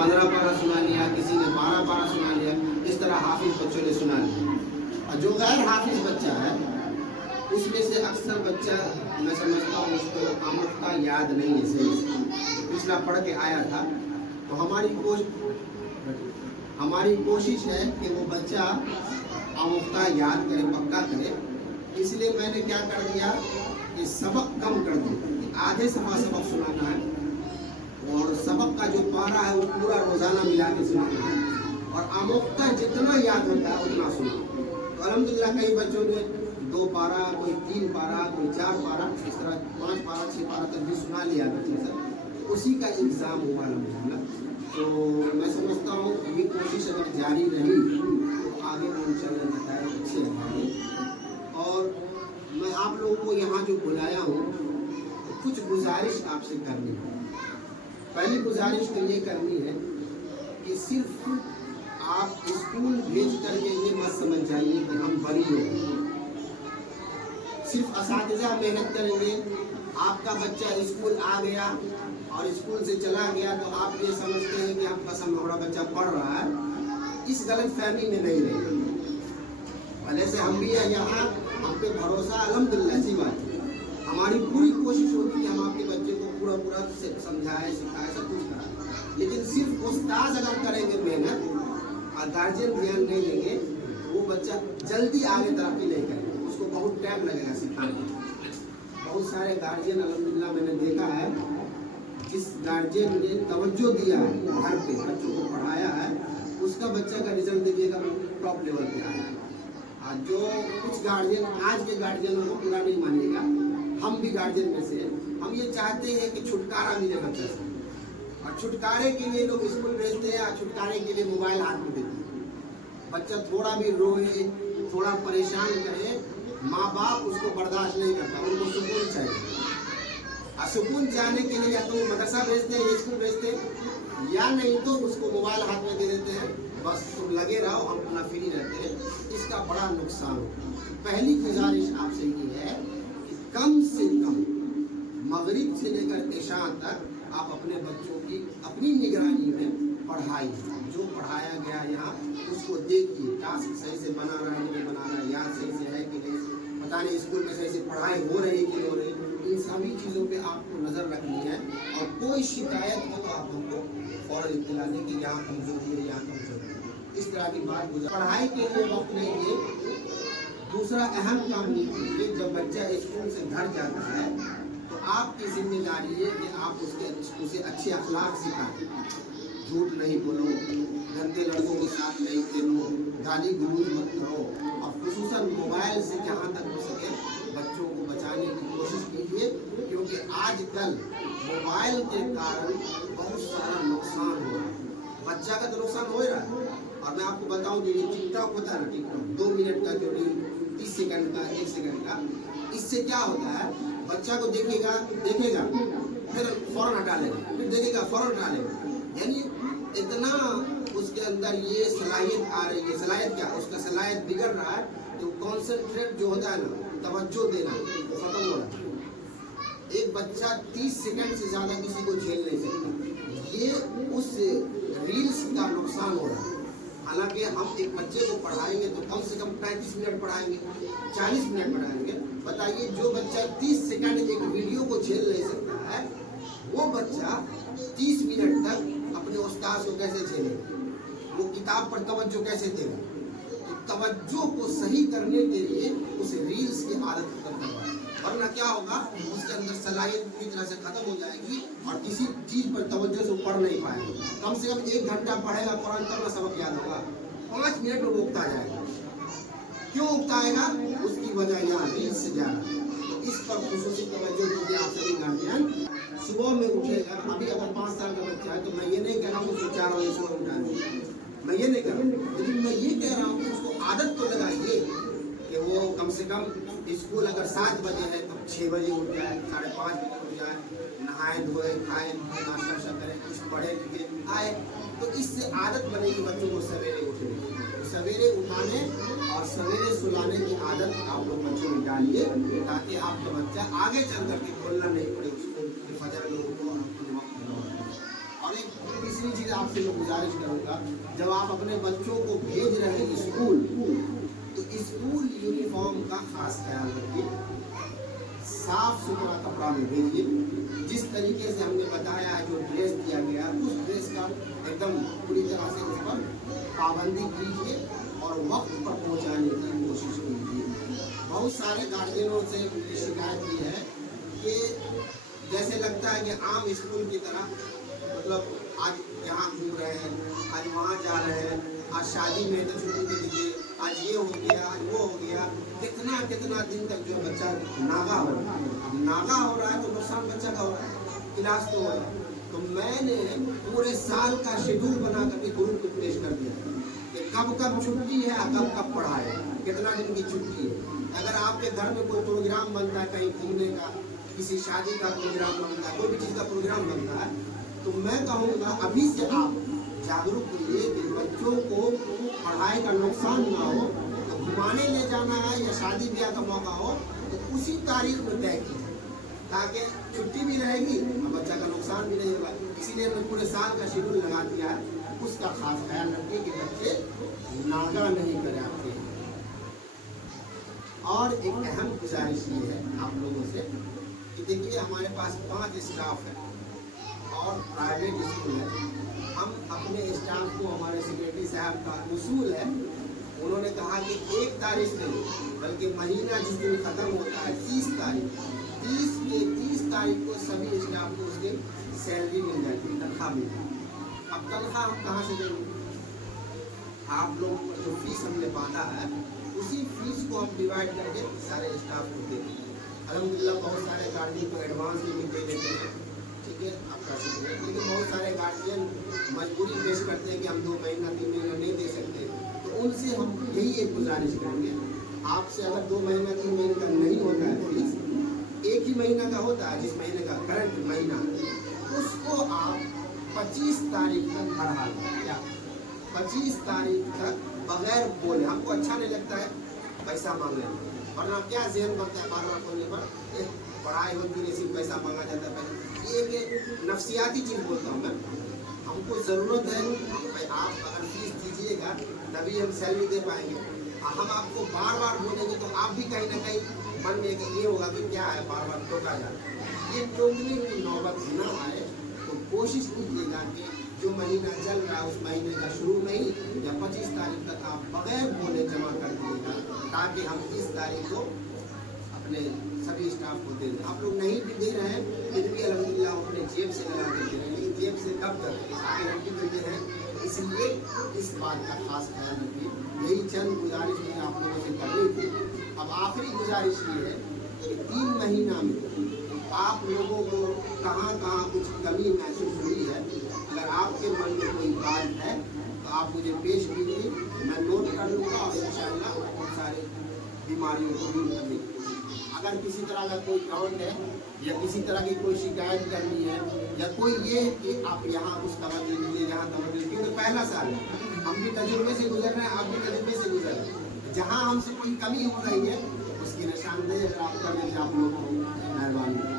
15 पारा सुना लिया, किसी ने 12 पारा सुना लिया, इस तरह हाफिज बच्चों ने सुना लिया। और जो गैर हाफिज बच्चा है उसमें से अक्सर बच्चा, मैं समझता हूँ उसको आमुख्ता याद नहीं है सही से। पिछला पढ़ के आया था, तो हमारी कोशिश है कि वो बच्चा आमुख्ता याद करे, पक्का करे। इसलिए मैंने क्या कर दिया कि सबक कम कर दिया, आधे सफा सबक सुनाना है और सबक का जो पारा है वो पूरा रोज़ाना मिला के सुनाना है और आमुख्ता जितना याद होता है उतना सुना। तो अल्हम्दुलिल्लाह कई बच्चों ने 2 पारा, कोई 3 पारा, कोई 4 पारा, इस तरह 5 पारा 6 पारा तक भी सुना लिया बच्चे सब। तो उसी का एग्ज़ाम हुआ अल्हम्दुलिल्लाह। तो मैं समझता हूँ ये कोशिश अगर जारी रही तो आगे इंशाअल्लाह नतीजे अच्छे आएंगे। और मैं आप लोगों को यहाँ जो बुलाया हूँ तो कुछ गुजारिश आपसे करनी है। पहली गुजारिश तो ये करनी है कि सिर्फ आप स्कूल भेज करके ये मत समझ जाइए कि हम बरी हो गए। सिर्फ असातिज़ा मेहनत करेंगे, आपका बच्चा स्कूल आ गया और स्कूल से चला गया तो आप ये समझते हैं कि हम कसम हमारा बच्चा पढ़ रहा है, इस गलत फहमी में नहीं रहेंगे। भले से हम भी हैं यहाँ, हम पे भरोसा अल्हम्दुलिल्लाह, ऐसी बात है। हमारी पूरी कोशिश होगी कि हम आपके बच्चे को पूरा समझाएं, सिखाएं, सब कुछ कराएं। लेकिन सिर्फ उस्ताद अगर करेंगे मेहनत और गार्जियन ध्यान नहीं देंगे, वो बच्चा जल्दी आगे तरक्की नहीं करेगा, उसको बहुत टाइम लगेगा सिखाने में। बहुत सारे गार्जियन अल्हम्दुलिल्लाह मैंने देखा है, जिस गार्जियन ने तवज्जो दिया है घर पे बच्चों को पढ़ाया है, उसका बच्चा का रिजल्ट देखिएगा टॉप लेवल पे आया है। और जो कुछ गार्जियन, आज के गार्जियनों को पूरा नहीं मानिएगा, हम भी गार्जियन में से हम ये चाहते हैं कि छुटकारा मिले बच्चे से, और छुटकारे के लिए लोग स्कूल भेजते हैं और छुटकारे के लिए मोबाइल हाथ में देते हैं। बच्चा थोड़ा भी रोए, थोड़ा परेशान करे, माँ बाप उसको बर्दाश्त नहीं करता, उनको सुकून चाहिए। और सुकून चाहने के लिए या तो मदरसा भेजते हैं, स्कूल भेजते हैं, या नहीं तो उसको मोबाइल हाथ में दे देते हैं, बस तुम लगे रहो, हम अपना फ्री रहते हैं। इसका बड़ा नुकसान होता है। पहली गुजारिश आपसे ये है कि कम से कम मगरिब से लेकर इशा तक आप अपने बच्चों की अपनी निगरानी में पढ़ाइए। जो पढ़ाया गया यहाँ उसको देखिए, टास्क सही से बना रहा है कि नहीं बना रहा है, याद सही से है कि नहीं, पता नहीं स्कूल में सही से पढ़ाई हो रही कि नहीं हो रही। इन सभी चीज़ों पे आपको नज़र रखनी है और कोई शिकायत हो तो आप हमको फ़ौरन इत्तला दें कि यहाँ कमजोरी है, यहाँ कमजोरी है। इस तरह की बात पढ़ाई के लिए वक्त नहीं है। दूसरा अहम काम ये कीजिए, जब बच्चा स्कूल से घर जाता है तो आपकी जिम्मेदारी है कि आप उसे अच्छे अखलाक सिखाएं। झूठ नहीं बोलो, गंदे लड़कों के साथ नहीं खेलो, गाली गलौज मत करो, और खुसूसन मोबाइल से जहाँ तक हो सके बच्चों को बचाने की कोशिश कीजिए, क्योंकि आजकल मोबाइल के कारण बहुत सारा नुकसान हो रहा है। बच्चा का तो नुकसान हो ही रहा है। और मैं आपको बताऊं, जो ये टिकटॉक होता है ना, टिकटॉक 2 मिनट का जो रील, 30 सेकंड का, 1 सेकंड का, इससे क्या होता है, बच्चा को देखेगा फिर फौरन हटा लेगा, फिर देखेगा फौरन हटा लेगा। यानी इतना उसके अंदर ये सलाहियत आ रही है, सलाहियत क्या, उसका सलाहियत बिगड़ रहा है। तो कॉन्सेंट्रेट जो होता है ना, तवज्जो देना, वो खत्म हो रहा है। एक बच्चा 30 सेकंड से ज़्यादा किसी को झेल नहीं सकता। ये उस रील्स का नुकसान हो रहा है। हालांकि हम एक बच्चे को पढ़ाएंगे तो कम से कम 35 मिनट पढ़ाएंगे, 40 मिनट पढ़ाएंगे। बताइए, जो बच्चा 30 सेकंड एक वीडियो को झेल नहीं सकता है, वो बच्चा 30 मिनट तक अपने उस्ताद को कैसे झेलेगा, वो किताब पर तवज्जो कैसे देगा। तो तवज्जो को सही करने के लिए उसे रील्स की आदत खत्म करवाएं, वरना क्या होगा, उसके अंदर सलाहियत पूरी तरह से खत्म हो जाएगी और किसी चीज़ पर तवज्जो से पढ़ नहीं पाएगा। कम से कम 1 घंटा पढ़ेगा कुरान, तब ना सबक याद होगा। 5 मिनट में वो उगता जाएगा। क्यों उगताएगा? उसकी वजह यहाँ रील्स से जा रहा है। तो इस पर खुसूसी तवज्जो दीजिए आप सभी गार्जियन। सुबह में उठेगा, अभी अगर 5 साल का बच्चा है तो मैं ये नहीं कह रहा हूँ उसको 4 बजे सुबह उठाएं, मैं ये नहीं कह रहा हूँ, लेकिन मैं ये कह रहा हूँ कि उसको आदत तो लगाइए कि वो कम से कम स्कूल अगर 7 बजे है तो 6 बजे उठ जाए, 5:30 बजे उठ जाए, नहाए धोए खाए, नाश्ता करें, कुछ पढ़े लिखे आए। तो इससे आदत बनेगी बच्चों को सवेरे उठने की। सवेरे उठाने और सवेरे सुलाने की आदत आप लोग बच्चों में डालिए, ताकि आपका बच्चा आगे चल करके बोलना नहीं पड़े उसको, फजर लोगों को। और एक तीसरी चीज आपसे मैं गुजारिश करूंगा, जब आप अपने बच्चों को भेज रहे हैं स्कूल, तो स्कूल यूनिफॉर्म का खास ख्याल रखिए, साफ सुथरा कपड़ा में भेजिए। जिस तरीके से हमने बताया है, जो ड्रेस दिया गया है, उस ड्रेस का एकदम पूरी तरह से उस पर पाबंदी कीजिए और वक्त पर पहुंचाने की कोशिश कीजिए। बहुत सारे गार्जियनों से शिकायत की है कि जैसे लगता है कि आम स्कूल की तरह, मतलब आज यहाँ घूम रहे हैं, आज वहाँ जा रहे हैं, आज शादी में तो छुट्टी दे दीजिए, आज ये हो गया, आज वो हो गया। कितना कितना दिन तक जो बच्चा नागा हो रहा है, अब नागा हो रहा है तो नुकसान बच्चा का हो रहा है, क्लास तो हो रहा है। तो मैंने पूरे साल का शेड्यूल बना करके ग्रुप को पेश कर दिया कि कब कब छुट्टी है, कब कब पढ़ाई है, कितना दिन की छुट्टी है। अगर आपके घर में कोई प्रोग्राम बनता है, कहीं घूमने का, किसी शादी का प्रोग्राम बनता है, कोई भी चीज़ का प्रोग्राम बनता है, तो मैं कहूँगा अभी से आप जागरूक होइए कि बच्चों को पढ़ाई का नुकसान ना हो। तो घुमाने ले जाना है या शादी ब्याह का मौका हो तो उसी तारीख में तय कीजिए, ताकि छुट्टी भी रहेगी और बच्चा का नुकसान भी नहीं होगा। इसीलिए मैं पूरे साल का शेड्यूल लगा दिया है, उसका खास ख्याल रखिए कि बच्चे नागा नहीं करें आपके। और एक अहम गुजारिश ये है आप लोगों से कि देखिए, हमारे पास 5 स्टाफ है और प्राइवेट स्कूल है। हम अपने स्टाफ को, हमारे सेक्रेटरी साहब का उसूल है, उन्होंने कहा कि 1 तारीख नहीं बल्कि महीना जिस दिन ख़त्म होता है 30 तारीख, 30 तारीख को सभी स्टाफ को उस दिन सैलरी मिल जाती है, तनख्वाह मिल जाती है। अब तनख्वाह हम कहाँ से देंगे? आप लोग जो फीस हमने बांधा है उसी फीस को हम डिवाइड करके सारे स्टाफ को देते हैं। अलहमदिल्ला बहुत सारे गार्जियन को एडवांस भी दे देते हैं, ठीक है, आपका शुक्रिया। लेकिन बहुत सारे गार्जियन मजबूरी पेश करते हैं कि हम 2 महीना 3 महीना नहीं दे सकते, तो उनसे हम यही एक गुजारिश करेंगे, आपसे अगर 2 महीना 3 महीने का नहीं होता है फीस, 1 ही महीना का होता है, जिस महीने का करंट महीना, उसको आप 25 तारीख तक हर हाल क्या 25 तारीख तक बगैर बोले, हमको अच्छा नहीं लगता है पैसा मांगने में, वरना क्या ज़हन बनता है बार बार बोलने पर, पढ़ाई होती नहीं सिर्फ पैसा मांगा जाता है। ये एक नफसियाती चीज़ बोलता हूँ मैं, हमको ज़रूरत है, आप अगर फीस दीजिएगा तभी हम सैलरी दे पाएंगे। हम आपको बार बार बोलेंगे तो आप भी कहीं ना कहीं मन में ये होगा कि क्या है, बार बार टोका जाता है। ये टोकने की नौबत ना आए तो कोशिश कीजिएगा कि जो महीना चल रहा है उस महीने का शुरू में ही या 25 तारीख तक आप बगैर बोले जमा कर दीजिएगा, ताकि हम 30 तारीख को अपने सभी स्टाफ को दे दें। आप लोग नहीं भी दे रहे हैं फिर भी अल्हम्दुलिल्लाह अपने जेब से लगा के दे रहे हैं, लेकिन जेब से कब तक आगे हम भी देते हैं, इसलिए इस बात का खास ख्याल रखिए। यही चंद गुजारिश मैंने आप लोगों से करनी थी। अब आखिरी गुजारिश ये है कि 3 महीना में आप लोगों को कहाँ कहाँ कुछ कमी महसूस हुई है, अगर आपके मन में कोई बात है तो आप मुझे पेश कीजिए, मैं नोट कर लूँगा और इंशाअल्लाह बहुत सारे बीमारियों को दूर करने की कोशिश। अगर किसी तरह का कोई डाउट है या किसी तरह की कोई शिकायत करनी है या कोई ये कि आप यहाँ कुछ दवा दे दीजिए, यहाँ दवा दे दीजिए, क्योंकि पहला साल है, हम भी तजुर्बे से गुजर रहे हैं, आप भी तजुर्बे से गुजर रहे हैं। जहाँ हमसे कोई कमी हो रही है उसकी निशानदेही अगर आप कर दें, आप लोगों को मेहरबानी।